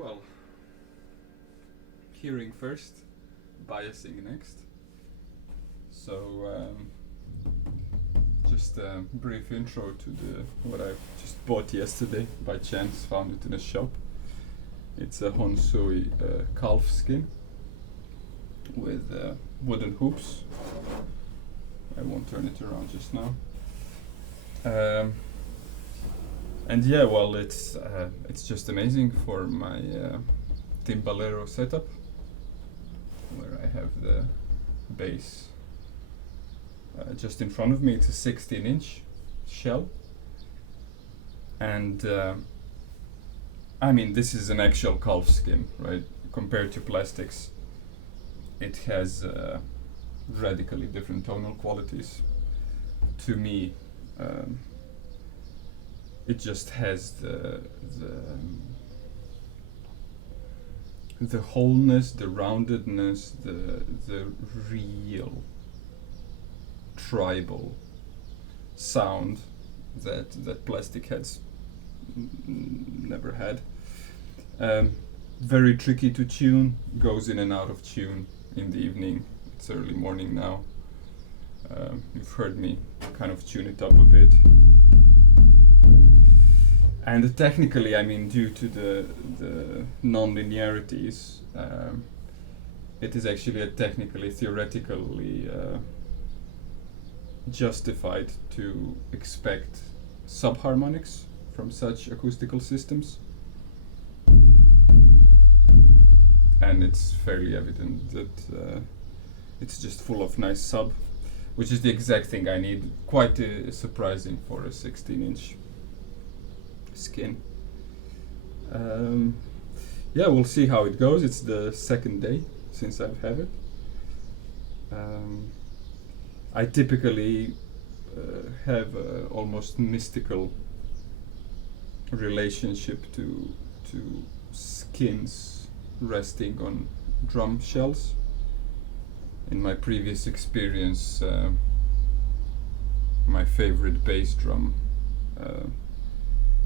Well, hearing first, biasing next. So, just a brief intro to the what I just bought yesterday by chance. Found it in a shop. It's a Honsuy calf skin with wooden hoops. I won't turn it around just now. And yeah, well, it's just amazing for my timbalero setup, where I have the base just in front of me. It's a 16-inch shell, and I mean, this is an actual calf skin, right? Compared to plastics, it has radically different tonal qualities. To me, it just has the wholeness, the roundedness, the real tribal sound that plastic has never had. Very tricky to tune, goes in and out of tune in the evening. It's early morning now. You've heard me kind of tune it up a bit. And technically, I mean, due to the non-linearities, it is actually technically, theoretically justified to expect subharmonics from such acoustical systems. And it's fairly evident that it's just full of nice sub, which is the exact thing I need. Quite surprising for a 16-inch skin. Yeah, we'll see how it goes. It's the second day since I've had it. I typically have a almost mystical relationship to skins resting on drum shells. In my previous experience, my favorite bass drum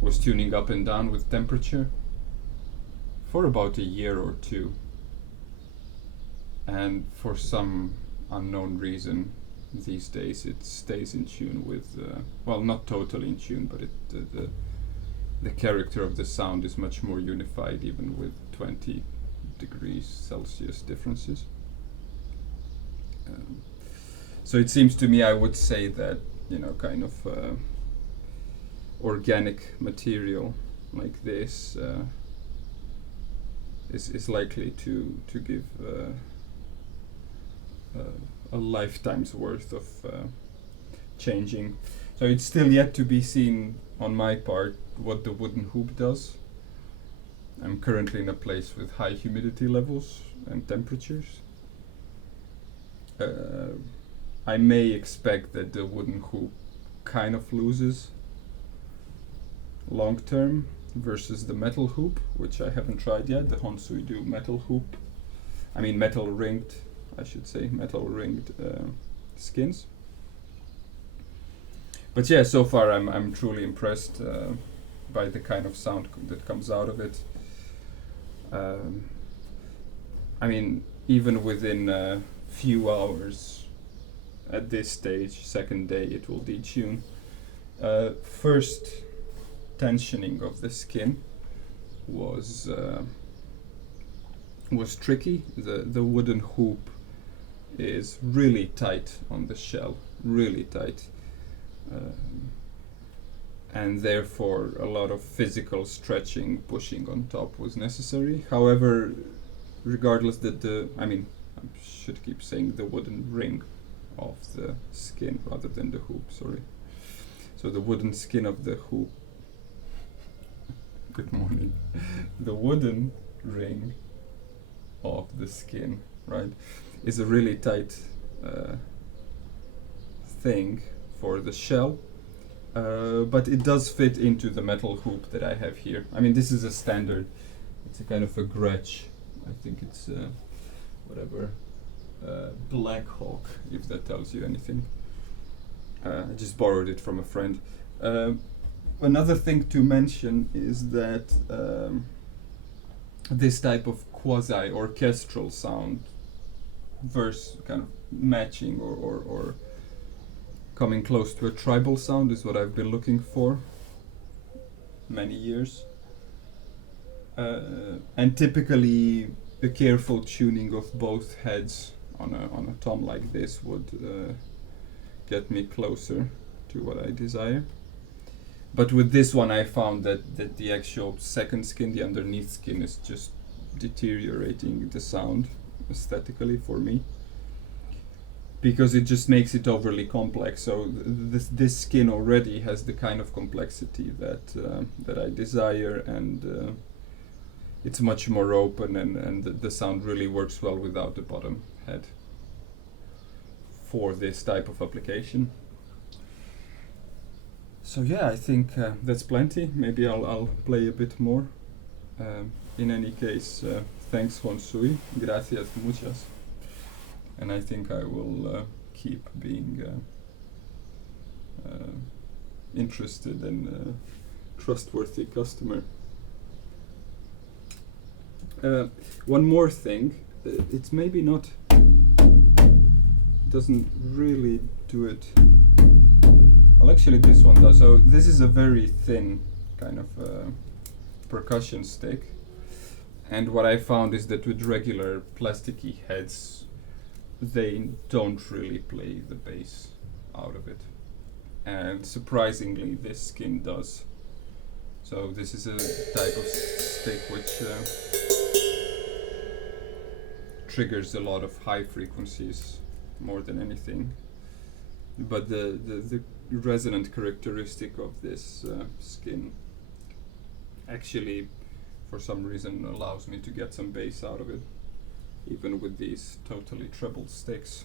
was tuning up and down with temperature for about a year or two, and for some unknown reason these days it stays in tune with well, not totally in tune, but the character of the sound is much more unified, even with 20 degrees Celsius differences. So it seems to me, I would say that, you know, kind of organic material like this is likely to give a lifetime's worth of changing. So it's still yet to be seen on my part what the wooden hoop does. I'm currently in a place with high humidity levels and temperatures. I may expect that the wooden hoop kind of loses long term versus the metal hoop, which I haven't tried yet. The Honsuy do metal hoop. I mean metal ringed, I should say, metal ringed skins. But yeah, so far I'm truly impressed by the kind of sound that comes out of it. I mean, even within a few hours at this stage, second day, it will detune. First tensioning of the skin was tricky. The wooden hoop is really tight on the shell, really tight, and therefore a lot of physical stretching, pushing on top was necessary. However, regardless that I mean, I should keep saying the wooden ring of the skin rather than the hoop, sorry. So the wooden skin of the hoop, good morning, the wooden ring of the skin, right, is a really tight thing for the shell, but it does fit into the metal hoop that I have here. I mean, this is a standard, it's a kind of a Gretsch, I think it's whatever, Black Hawk, if that tells you anything. I just borrowed it from a friend. Another thing to mention is that this type of quasi-orchestral sound, verse kind of matching or coming close to a tribal sound is what I've been looking for many years. And typically the careful tuning of both heads on a tom like this would get me closer to what I desire. But with this one I found that the actual second skin, the underneath skin, is just deteriorating the sound aesthetically for me, because it just makes it overly complex. So this skin already has the kind of complexity that I desire, and it's much more open, and the sound really works well without the bottom head for this type of application. So yeah, I think that's plenty. Maybe I'll play a bit more. In any case, thanks Honsuy, gracias muchas. And I think I will keep being interested and trustworthy customer. One more thing, it's maybe not, doesn't really do it. Well, actually this one does. So this is a very thin kind of percussion stick, and what I found is that with regular plasticky heads, they don't really play the bass out of it, and surprisingly this skin does. So this is a type of stick which triggers a lot of high frequencies more than anything, but the resonant characteristic of this skin actually for some reason allows me to get some bass out of it, even with these totally trebled sticks.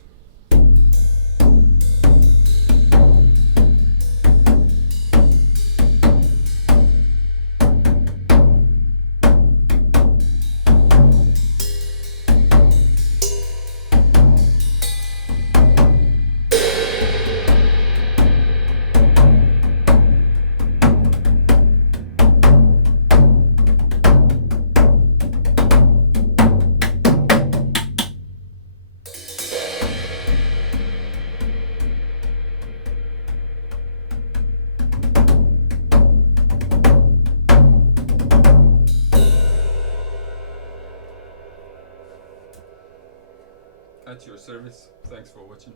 At your service. Thanks for watching.